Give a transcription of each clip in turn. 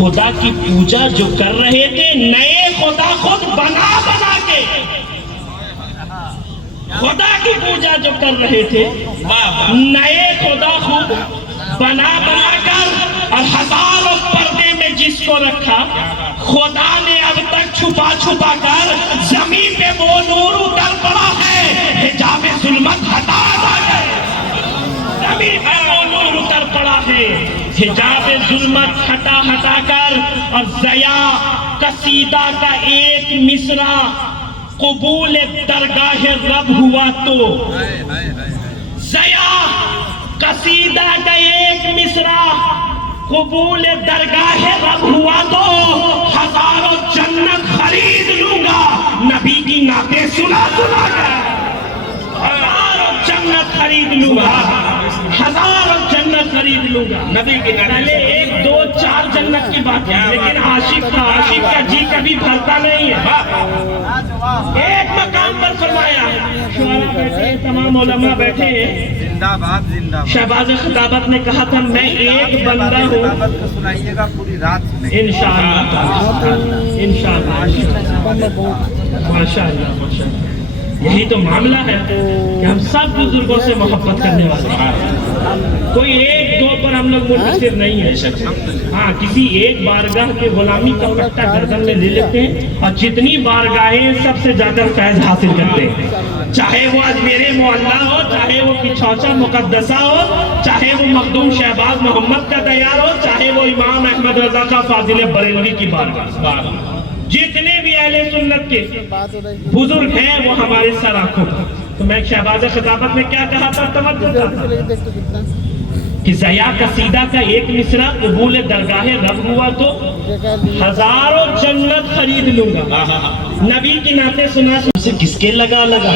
خدا کی پوجا جو کر رہے تھے نئے خدا خود بنا بنا کے، خدا کی پوجا جو کر رہے تھے نئے خدا خود بنا بنا کر، اور ہزاروں پردے میں جس کو رکھا خدا نے اب تک چھپا چھپا کر زمین پہ وہ نور اتر پڑا ہے، حجاب ظلمت ہٹا گئے، زمین پہ وہ نور اتر پڑا ہے، حجاب ظلمت ہٹا ہٹا کر، اور ضیا قصیدہ کا ایک مصرع قبول درگاہ رب ہوا تو، ضیا قصیدہ کا ایک مصرع قبول درگاہ رب ہوا تو، ہزاروں جنت خرید لوں گا نبی کی نعتیں سنا سنا کر، ہزاروں جنت خرید لوں گا، ہزاروں جنت خرید لوں گا نبی کی نعتیں۔ پہلے ایک دو چار جنت کی بات ہے، لیکن عاشق کا جی کبھی بھرتا نہیں ہے۔ ایک مقام پر فرمایا، شعراء بیٹھے ہیں، تمام علماء بیٹھے ہیں، شہباز خطابت نے کہا تھا میں ایک بندہ ہوں، سنائیے گا پوری رات میں انشاءاللہ انشاءاللہ ماشاءاللہ ماشاءاللہ۔ یہی تو معاملہ ہے کہ ہم سب بزرگوں سے محبت کرنے والے ہیں، کوئی ایک دو پر ہم لوگ منحصر نہیں ہے۔ ہاں کسی ایک بارگاہ کے غلامی کا پٹا گردن میں لے لیتے ہیں، اور جتنی بارگاہیں سب سے جا کر فیض حاصل کرتے ہیں، چاہے وہ اجمیر معلیٰ ہو، چاہے وہ پچھوچا مقدسہ ہو، چاہے وہ مخدوم شہباز محمد کا دیار ہو، چاہے وہ امام احمد رضا کا فاضل بریلوی کی بارگاہ، جتنے بھی اہل سنت کے بزرگ ہیں وہ ہمارے سر آنکھوں پر۔ تو میں شہباز خطابت میں کیا کہا تھا، توجہ تھا کہ ضیا قصیدہ کا ایک مصرع قبول درگاہ رب ہوا تو ہزاروں جنت خرید لوں گا، نبی کی نعتیں سنا سے کس کے لگا لگا۔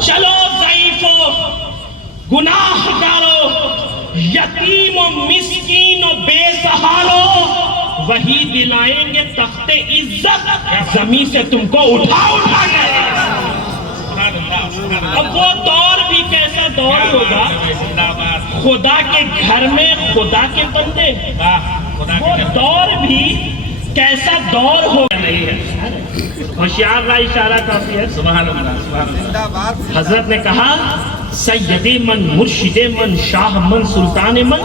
چلو ضعیفو، گناہ گارو، یتیم و مسکین و بے سہارو، وہی دلائیں گے تخت عزت زمین سے تم کو اٹھا اٹھا کر۔ اب وہ دور بھی کیسا دور ہوگا، خدا کے گھر میں خدا کے بندے، وہ دور بھی کیسا دور ہوگا نہیں ہے۔ ہوشیار رہا، اشارہ کافی ہے۔ سبحان اللہ۔ حضرت نے کہا سید من، مرشد من، شاہ من، سلطان من،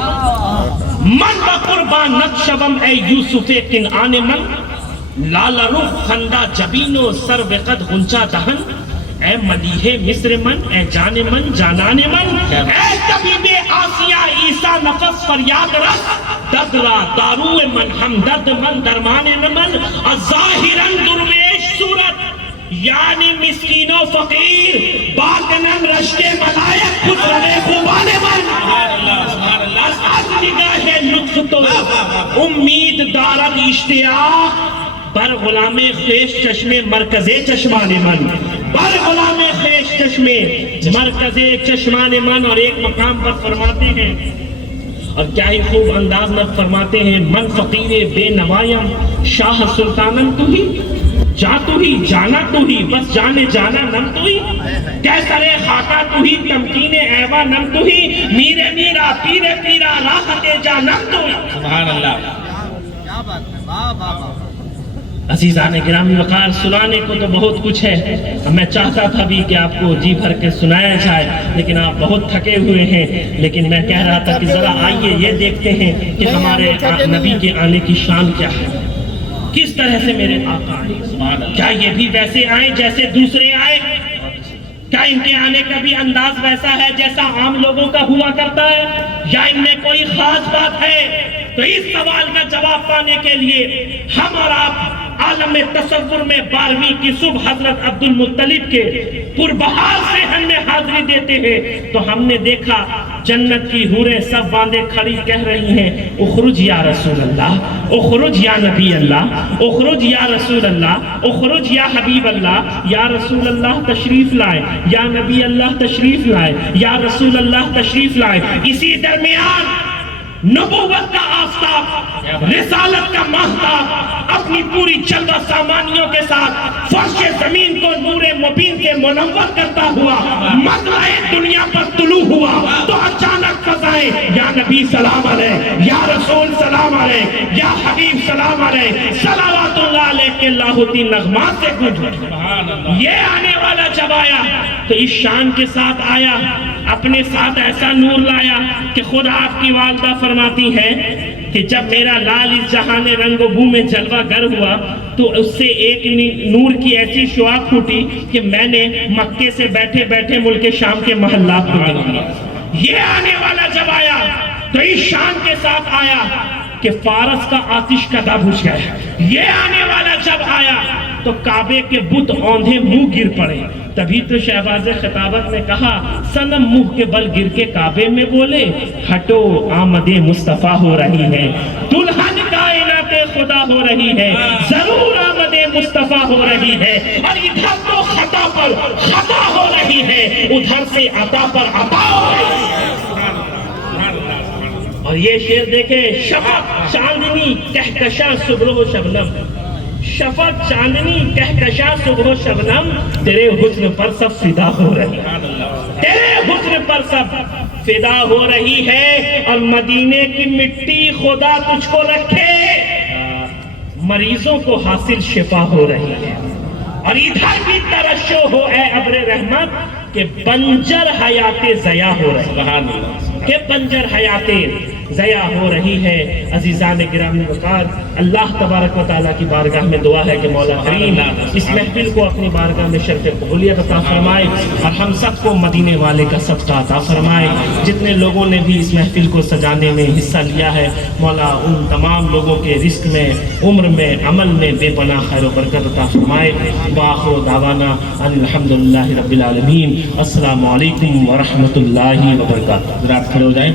من بقربان نقشبم اے یوسف کنعان من، لال رخ خندہ جبین و سر وقت غنچہ دہن، اے ملیح مصر من، اے جان من، جانان من، اے طبیب آسیہ عیسیٰ نفس فریاد رس، ددرا دارو من، ہمدرد من، درمان من، ظاہراً درویش صورت یعنی مسکین و فقیر، باطناً رشتے ملائک خسرو خوبان من، از نگاہ لطف تو امید دارد اشتیاق، بر غلام خیش چشمے مرکز چشمان من، بر غلام خیش چشمے مرکز چشمان من۔ اور ایک مقام پر فرماتے ہیں، اور کیا ہی خوب انداز میں فرماتے ہیں، من فقیر بے نوائم شاہ سلطانن تو ہی، جا تو ہی، جانا تو ہی، بس جانے جانا نم تو ہی، کیسر خاکہ تو ہی، تمکین ایوہ نم تو ہی، میرے میرا پیرے پیرا راحت جا نم تو ہی۔ سبحان اللہ۔ عزیزان گرامی وقار، سنانے کو تو بہت کچھ ہے، میں چاہتا تھا بھی کہ آپ کو جی بھر کے سنایا جائے، لیکن آپ بہت تھکے ہوئے ہیں، لیکن میں کہہ رہا تھا کہ ذرا آئیے یہ دیکھتے ہیں کہ ہمارے نبی کے آنے کی شان کیا ہے، کس طرح سے میرے آقا آئے، کیا یہ بھی ویسے آئے جیسے دوسرے آئے، کیا ان کے آنے کا بھی انداز ویسا ہے جیسا عام لوگوں کا ہوا کرتا ہے، یا ان میں کوئی خاص بات ہے؟ تو اس سوال کا جواب پانے کے لیے ہم اور آپ عالم تصور میں 12ویں کی صبح حضرت عبد المطلب کے پربہار صحن میں حاضری دیتے ہیں، تو ہم نے دیکھا جنت کی حوریں سب باندھے کھڑی کہہ رہی ہیں، اخرج یا رسول اللہ، اخرج یا نبی اللہ، اخرج یا رسول اللہ، اخرج یا حبیب اللہ، یا رسول اللہ تشریف لائے، یا نبی اللہ تشریف لائے، یا رسول اللہ تشریف لائے۔ اسی درمیان نبوت کا آفتاب، رسالت کا ماہتاب اپنے اپنی پوری جلوہ سامانیوں کے ساتھ فرش زمین کو نور مبین سے منور کرتا ہوا مطلع دنیا پر طلوع ہوا تو اچانک فضائیں یا نبی سلام علیہ، یا رسول سلام علیہ، یا حبیب سلام علیہ، صلوات اللہ علیہ کے لاہوتی نغمات سے گونج اٹھی۔ یہ آنے والا جب آیا تو اس شان کے ساتھ آیا، اپنے ساتھ ایسا نور لایا کہ خود آپ کی والدہ فرماتی ہے کہ جب میرا لال اس جہان رنگ و بو میں جلوہ گر ہوا تو اس سے ایک نور کی ایسی شعاع پھوٹی کہ میں نے مکے سے بیٹھے بیٹھے ملک شام کے محلات کو دیکھ لیا۔ یہ آنے والا جب آیا تو اس شان کے ساتھ آیا کہ فارس کا آتش کدا بجھ گیا۔ یہ آنے والا جب آیا تو کعبے کے بت اوندھے منہ گر پڑے۔ تبھی تو شہباز خطابت نے کہا صنم منہ کے بل گر کے کعبے میں بولے ہٹو آمد مصطفیٰ ہو رہی ہے، دلہن کائنات خدا ہو رہی ہے، ضرور آمد مصطفیٰ ہو رہی ہے۔ اور ادھر تو خطا پر خطا ہو رہی ہے، ادھر سے عطا پر عطا ہو رہی ہے۔ اور یہ شعر دیکھے شفق چاندنی کہکشاں صبح و شبنم، شفق چاندنی کہکشاں صبح و شبنم، تیرے حسن پر سب فدا ہو رہی ہے، تیرے حسن پر سب فدا ہو رہی ہے۔ اور مدینے کی مٹی خدا تجھ کو رکھے، مریضوں کو حاصل شفا ہو رہی ہے۔ اور ادھر بھی ترشح ہو اے ابر رحمت کہ بنجر حیات ضیاء ہو رہی ہے، کہ بنجر حیات ضیاء ہو رہی ہے۔ عزیزان گرامی وقار، اللہ تبارک و تعالیٰ کی بارگاہ میں دعا ہے کہ مولا کریم اس محفل کو اپنی بارگاہ میں شرف قبولیت عطا فرمائے اور ہم سب کو مدینے والے کا صدقہ عطا فرمائے۔ جتنے لوگوں نے بھی اس محفل کو سجانے میں حصہ لیا ہے مولا ان تمام لوگوں کے رزق میں، عمر میں، عمل میں بے پناہ خیر و برکت عطا فرمائے۔ وآخر دعوانا ان الحمدللہ رب العالمین۔ السلام علیکم ورحمۃ اللہ وبرکاتہ۔ ذرا کھڑے ہو جائیں۔